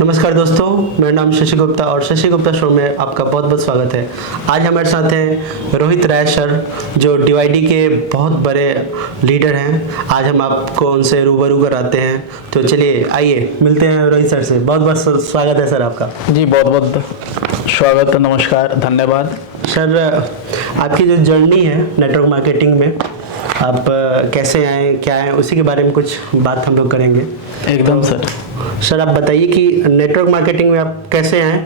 नमस्कार दोस्तों, मेरा नाम शशि गुप्ता और शशि गुप्ता शो में आपका बहुत बहुत स्वागत है। आज हमारे साथ हैं रोहित राय सर, जो डीवाईडी के बहुत बड़े लीडर हैं। आज हम आपको उनसे रूबरू कराते हैं। तो चलिए आइए मिलते हैं रोहित सर से। बहुत बहुत स्वागत है सर आपका। जी बहुत बहुत स्वागत, नमस्कार, धन्यवाद। सर, आपकी जो जर्नी है नेटवर्क मार्केटिंग में, आप कैसे आए, क्या है, उसी के बारे में कुछ बात हम लोग करेंगे। एकदम सर आप बताइए कि नेटवर्क मार्केटिंग में आप कैसे आए।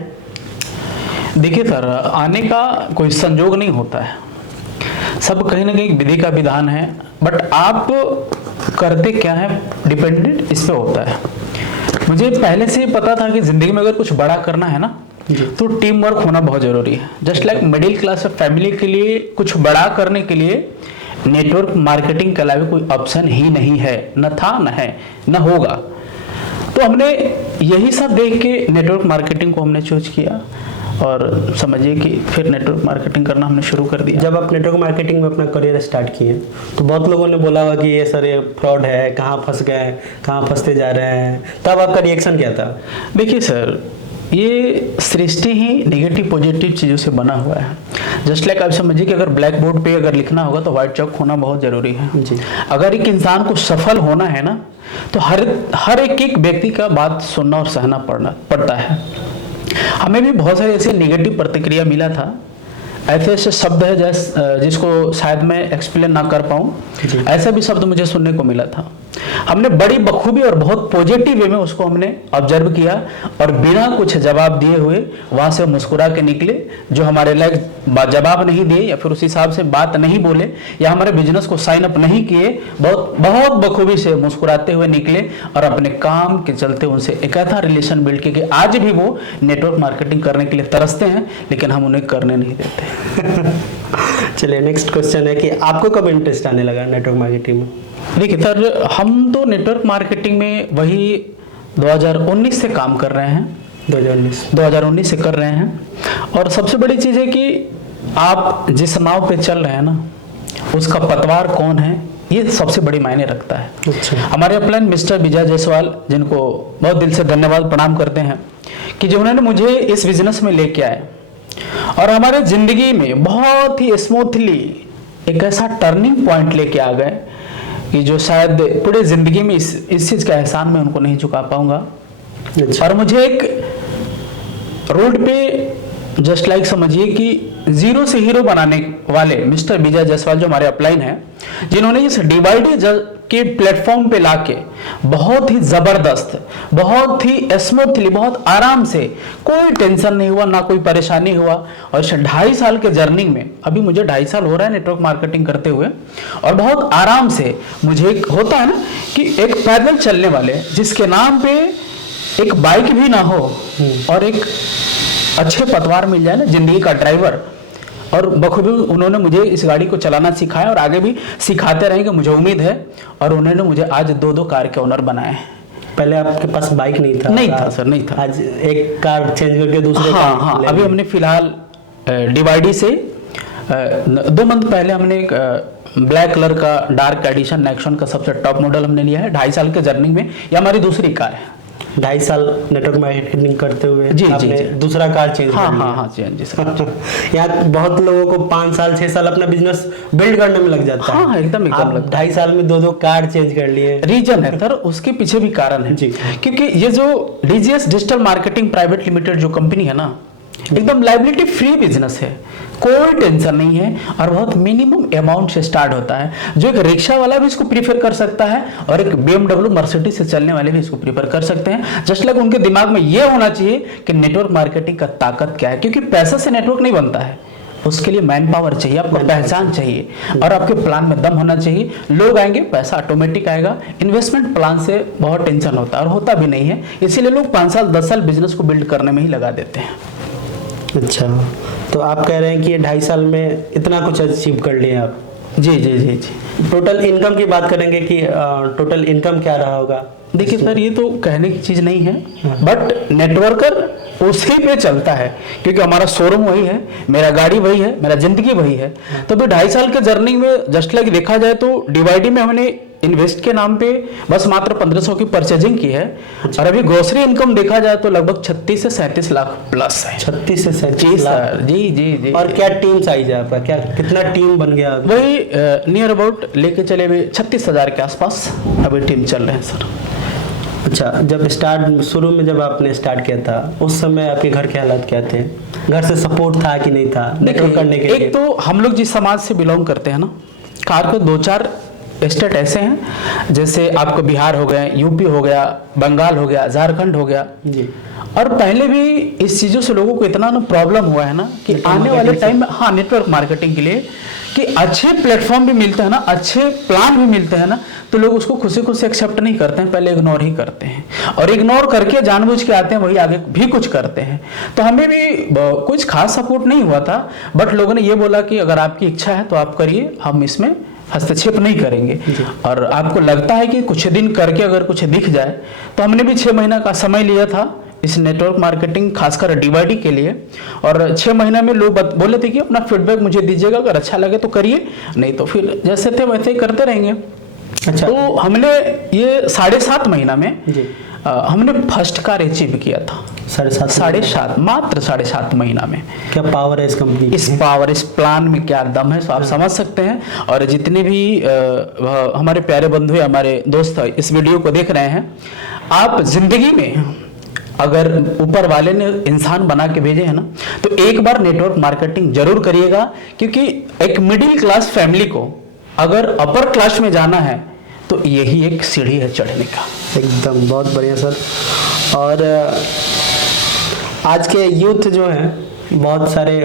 देखिए सर, आने का कोई संजोग नहीं होता है, सब कहीं ना कहीं विधि का विधान है। बट आप करते क्या है डिपेंडेंट इस पे होता है। मुझे पहले से पता था कि जिंदगी में अगर कुछ बड़ा करना है ना तो टीम वर्क होना बहुत जरूरी है। Just like middle class family के लिए कुछ बड़ा करने के लिए नेटवर्क मार्केटिंग के अलावा कोई ऑप्शन ही नहीं है, न था, न है, न होगा। तो हमने यही सब देख के नेटवर्क मार्केटिंग को हमने चूज किया और समझिए कि फिर नेटवर्क मार्केटिंग करना हमने शुरू कर दिया। जब आप नेटवर्क मार्केटिंग में अपना करियर स्टार्ट किए तो बहुत लोगों ने बोला होगा कि ये सर ये फ्रॉड है, कहाँ फंस गए, कहाँ फंसते जा रहे हैं। तब आपका रिएक्शन क्या था? देखिए सर, ये सृष्टि ही नेगेटिव पॉजिटिव चीज़ों से बना हुआ है। जस्ट लाइक आप समझिए कि अगर ब्लैक बोर्ड पे अगर लिखना होगा तो व्हाइट चॉक होना बहुत जरूरी है जी। अगर एक इंसान को सफल होना है ना तो हर एक व्यक्ति का बात सुनना और सहना पड़ता है। हमें भी बहुत सारे ऐसे नेगेटिव प्रतिक्रिया मिला था। ऐसे ऐसे शब्द है जिसको शायद मैं एक्सप्लेन ना कर पाऊँ, ऐसा भी शब्द मुझे सुनने को मिला था। हमने बड़ी बखूबी और बहुत पॉजिटिव वे में उसको हमने ऑब्जर्व किया और बिना कुछ जवाब दिए हुए वहां से मुस्कुरा के निकले। जो हमारे लायक जवाब नहीं दिए या फिर उस हिसाब से बात नहीं बोले या हमारे बिजनेस को साइन अप नहीं किए, बहुत बखूबी से मुस्कुराते हुए निकले और अपने काम के चलते उनसे एक ऐसा रिलेशन बिल्ड किया कि आज भी वो नेटवर्क मार्केटिंग करने के लिए तरसते हैं, लेकिन हम उन्हें करने नहीं देते। चलिए नेक्स्ट क्वेश्चन है कि आपको कब इंटरेस्ट आने लगा नेटवर्क मार्केटिंग में? देखिए सर, हम तो नेटवर्क मार्केटिंग में वही 2019 से काम कर रहे हैं। 2019 से कर रहे हैं। और सबसे बड़ी चीज़ है कि आप जिस नाव पे चल रहे हैं ना उसका पतवार कौन है, ये सबसे बड़ी मायने रखता है। अच्छा। हमारे अपलाइन मिस्टर विजय जायसवाल, जिनको बहुत दिल से धन्यवाद प्रणाम करते हैं कि जो उन्होंने मुझे इस बिजनेस में लेके आए और हमारे जिंदगी में बहुत ही स्मूथली एक ऐसा टर्निंग पॉइंट लेके आ गए कि जो शायद पूरे जिंदगी में इस चीज का एहसान मैं उनको नहीं चुका पाऊंगा। अच्छा। और मुझे एक रोड पे जस्ट लाइक समझिए कि जीरो से हीरो बनाने वाले मिस्टर विजय जायसवाल जो हमारे अपलाइन हैं, जिन्होंने इस डीवाईडी के प्लेटफॉर्म पे लाके बहुत ही जबरदस्त, बहुत ही स्मूथली, बहुत आराम से, कोई टेंशन नहीं हुआ, ना कोई परेशानी हुआ। और 2.5 साल के जर्नी में, अभी मुझे 2.5 साल हो रहा है नेटवर्क मार्केटिंग करते हुए, और बहुत आराम से मुझे एक होता है ना कि एक पैदल चलने वाले जिसके नाम पे एक बाइक भी ना हो और एक अच्छे पतवार मिल जाए ना जिंदगी का ड्राइवर, और बखूबी उन्होंने मुझे इस गाड़ी को चलाना सिखाया और आगे भी सिखाते रहेंगे, मुझे उम्मीद है। और उन्होंने मुझे आज 2 कार के ओनर बनाए हैं। पहले आपके पास बाइक नहीं था? नहीं था सर, नहीं था। आज एक कार चेंज करके दूसरे हाँ, अभी हमने फिलहाल डीवाईडी से 2 मंथ पहले हमने एक ब्लैक कलर का डार्क एडिशन नेक्सॉन का सबसे टॉप मॉडल हमने लिया है। 2.5 साल के जर्नी में ये हमारी दूसरी कार है। 2.5 साल नेटवर्क मार्केटिंग करते हुए जी, आपने जी। दूसरा कार चेंज हाँ कर लिया। हाँ जी सर। यहाँ बहुत लोगों को 5 साल 6 साल अपना बिजनेस बिल्ड करने में लग जाता है। हाँ, एकदम आप 2.5 साल में 2 कार चेंज कर लिए। रीजन है सर, उसके पीछे भी कारण है जी। क्योंकि ये जो DGS digital marketing private limited जो कंपनी है ना, एकदम लाइबिलिटी फ्री बिजनेस है, कोई टेंशन नहीं है और बहुत मिनिमम अमाउंट से स्टार्ट होता है। जो एक रिक्शा वाला भी इसको प्रीफर कर सकता है और एक BMW मर्सिडीज से चलने वाले भी इसको प्रीफर कर सकते हैं। जस्ट लाइक उनके दिमाग में ये होना चाहिए कि नेटवर्क मार्केटिंग का ताकत क्या है, क्योंकि पैसे से नेटवर्क नहीं बनता है, उसके लिए मैन पावर चाहिए, आपको पहचान चाहिए और आपके प्लान में दम होना चाहिए। लोग आएंगे, पैसा ऑटोमेटिक आएगा। इन्वेस्टमेंट प्लान से बहुत टेंशन होता है और होता भी नहीं है, इसीलिए लोग 5 साल 10 साल बिजनेस को बिल्ड करने में ही लगा देते हैं। अच्छा, तो आप कह रहे हैं कि ये 2.5 साल में इतना कुछ अचीव कर लिया आप? जी जी जी जी। टोटल इनकम की बात करेंगे कि टोटल इनकम क्या रहा होगा? देखिए सर, ये तो कहने की चीज नहीं है, बट नेटवर्कर उसी पे चलता है क्योंकि हमारा शोरूम वही है, मेरा गाड़ी वही है, मेरा जिंदगी वही है। तो भी 2.5 साल के जर्नी में जस्ट लाइक देखा जाए तो डीवाईडी में हमने इन्वेस्ट के नाम पे बस मात्र 1500 की परचेजिंग की है और अभी ग्रोसरी इनकम देखा जाए तो लगभग 36 से 37 लाख प्लस है। 36 से 37 जी लाख। सर, जी जी जी। और क्या टीम साइज है आपका, क्या कितना टीम बन गया अभी? वही नियर अबाउट लेके चले हुए 36,000 के आसपास अभी टीम चल रहे हैं सर। अच्छा, जब शुरू में जब आपने स्टार्ट किया था उस समय आपके घर के हालात क्या थे? घर से सपोर्ट था कि नहीं था नेटवर्क करने के लिए? एक तो हम लोग जिस समाज से बिलोंग करते हैं ना, कार को 2-4 स्टेट ऐसे हैं जैसे आपको बिहार हो गया, यूपी हो गया, बंगाल हो गया, झारखंड हो गया जी। और पहले भी इस चीज़ों से लोगों को इतना ना प्रॉब्लम हुआ है ना कि आने वाले टाइम में हाँ नेटवर्क मार्केटिंग के लिए कि अच्छे प्लेटफॉर्म भी मिलते हैं ना, अच्छे प्लान भी मिलते हैं ना, तो लोग उसको खुशी खुशी एक्सेप्ट नहीं करते हैं, पहले इग्नोर ही करते हैं और इग्नोर करके जानबूझ के आते हैं, वही आगे भी कुछ करते हैं। तो हमें भी कुछ खास सपोर्ट नहीं हुआ था, बट लोगों ने ये बोला कि अगर आपकी इच्छा है तो आप करिए, हम इसमें हस्तक्षेप नहीं करेंगे। और आपको लगता है कि कुछ दिन करके अगर कुछ दिख जाए, तो हमने भी 6 महीना का समय लिया था इस नेटवर्क मार्केटिंग खासकर डीवाईडी के लिए, और 6 महीने में लोग बोले थे कि अपना फीडबैक मुझे दीजिएगा, अगर अच्छा लगे तो करिए, नहीं तो फिर जैसे थे वैसे ही करते रहेंगे। अच्छा। तो हमने ये 7.5 महीना में हमने फर्स्ट कार अचीव किया था। 7.5 मात्र 7.5 महीना में। क्या पावर है इस कंपनी, इस प्लान में क्या दम है, तो आप समझ सकते हैं। और जितने भी हमारे प्यारे बंधु है, हमारे दोस्त इस वीडियो को देख रहे हैं, आप जिंदगी में अगर ऊपर वाले ने इंसान बना के भेजे हैं ना, तो एक बार नेटवर्क मार्केटिंग जरूर करिएगा, क्योंकि एक मिडिल क्लास फैमिली को अगर अपर क्लास में जाना है तो यही एक सीढ़ी है चढ़ने का। एकदम बहुत बढ़िया सर। और आज के यूथ जो है बहुत सारे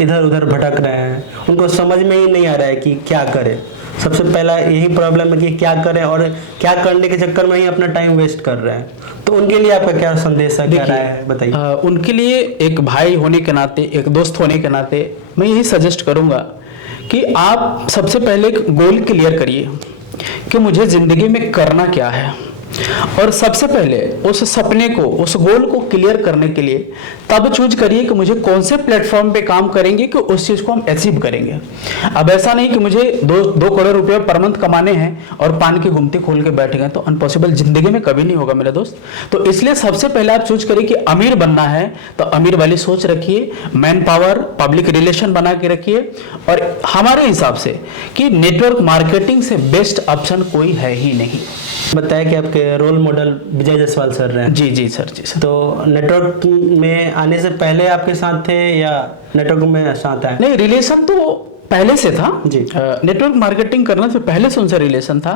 इधर उधर भटक रहे हैं, उनको समझ में ही नहीं आ रहा है कि क्या करें। सबसे पहला यही प्रॉब्लम है कि क्या करें, और क्या करने के चक्कर में ही अपना टाइम वेस्ट कर रहे हैं। तो उनके लिए आपका क्या संदेश है, क्या राय है, बताइए। उनके लिए एक भाई होने के नाते, एक दोस्त होने के नाते मैं यही सजेस्ट करूंगा कि आप सबसे पहले एक गोल क्लियर करिए कि मुझे जिंदगी में करना क्या है, और सबसे पहले उस सपने को, उस गोल को क्लियर करने के लिए तब चूज करिए कि मुझे कौन से प्लेटफॉर्म पे काम करेंगे कि उस चीज को हम अचीव करेंगे। अब ऐसा नहीं कि मुझे 2 करोड़ रुपए पर मंथ कमाने हैं और पान की गुमती खोल के बैठ गए, तो अनपॉसिबल जिंदगी में कभी नहीं होगा मेरे दोस्त। तो इसलिए सबसे पहले आप चूज करिए कि अमीर बनना है तो अमीर वाली सोच रखिए, मैन पावर, पब्लिक रिलेशन बना के रखिए, और हमारे हिसाब से कि नेटवर्क मार्केटिंग से बेस्ट ऑप्शन कोई है ही नहीं। बताया कि आपके रोल मॉडल विजय जायसवाल सर रहे हैं। जी जी सर, जी सर। तो नेटवर्क में आने से पहले आपके साथ थे या नेटवर्क में साथ आए? नहीं, रिलेशन तो पहले से था जी। नेटवर्क मार्केटिंग करने से पहले से उनसे रिलेशन था।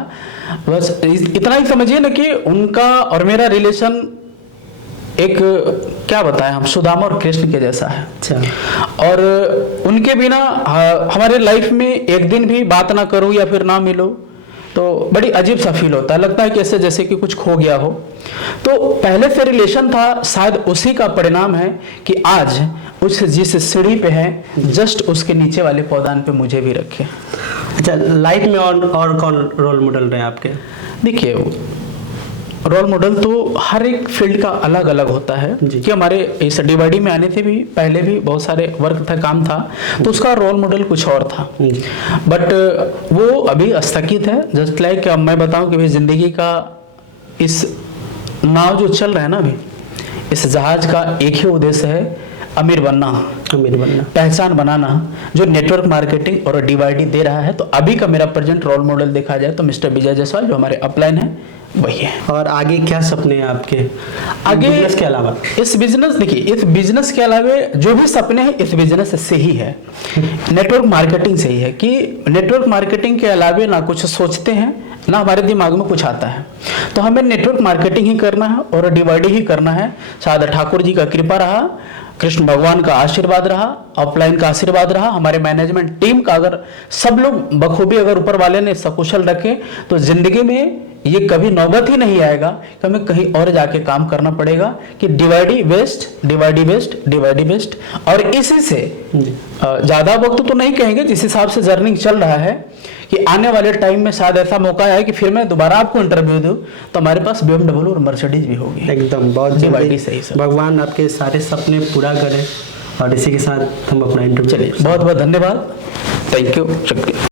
बस इतना ही समझिए ना कि उनका और मेरा रिलेशन एक, क्या बताएं हम, सुदामा और कृष्ण के जैसा है। अच्छा। और उनके बिना हमारे लाइफ में एक दिन भी बात ना करूं या फिर ना मिलो तो बड़ी अजीब सा फील होता है, लगता है कि ऐसे जैसे कि कुछ खो गया हो। तो पहले से रिलेशन था, शायद उसी का परिणाम है कि आज उस जिस सीढ़ी पे है जस्ट उसके नीचे वाले पौधान पे मुझे भी रखे। अच्छा, लाइफ में और कौन रोल मॉडल रहे आपके? देखिए, रोल मॉडल तो हर एक फील्ड का अलग अलग होता है कि हमारे इस डीवाईडी में आने से भी पहले भी बहुत सारे वर्क था, काम था, तो उसका रोल मॉडल कुछ और था, बट वो अभी स्थगित है। जस्ट लाइक मैं बताऊं कि जिंदगी का इस नाव जो चल रहा है ना, अभी इस जहाज का एक ही उद्देश्य है, अमीर बनना, पहचान बनाना, जो नेटवर्क मार्केटिंग और डीवाईडी दे रहा है। तो अभी का मेरा प्रेजेंट रोल मॉडल देखा जाए तो मिस्टर विजय जायसवाल जो हमारे अपलाइन है वही है। और आगे क्या सपने हैं आपके, आगे बिजनेस के अलावा? इस बिजनेस, देखिए, इस बिजनेस के अलावा जो भी सपने हैं इस बिजनेस से ही है, नेटवर्क मार्केटिंग से ही है। कि नेटवर्क मार्केटिंग के अलावा ना कुछ सोचते हैं, ना हमारे दिमाग में कुछ आता है, तो हमें नेटवर्क मार्केटिंग ही करना है और डीवाईडी ही करना है। शायद ठाकुर जी का कृपा रहा, कृष्ण भगवान का आशीर्वाद रहा, अपलाइन का आशीर्वाद रहा, हमारे मैनेजमेंट टीम का, अगर सब लोग बखूबी अगर ऊपर वाले ने सकुशल रखे तो जिंदगी में ये कभी नौबत ही नहीं आएगा कि हमें कहीं और जाके काम करना पड़ेगा कि डीवाईडी बेस्ट, डीवाईडी बेस्ट, डीवाईडी बेस्ट। और इसी से ज्यादा वक्त तो नहीं कहेंगे, जिस हिसाब से जर्नी चल रहा है कि आने वाले टाइम में शायद ऐसा मौका है कि फिर मैं दोबारा आपको इंटरव्यू दूं तो हमारे पास BMW और मर्सिडीज भी होगी। एकदम बहुत डीवाईडी सही सर। भगवान आपके सारे सपने पूरा करें। और इसी के साथ हम अपना इंटरव्यू, चलिए, बहुत बहुत धन्यवाद, थैंक यू, शुक्रिया।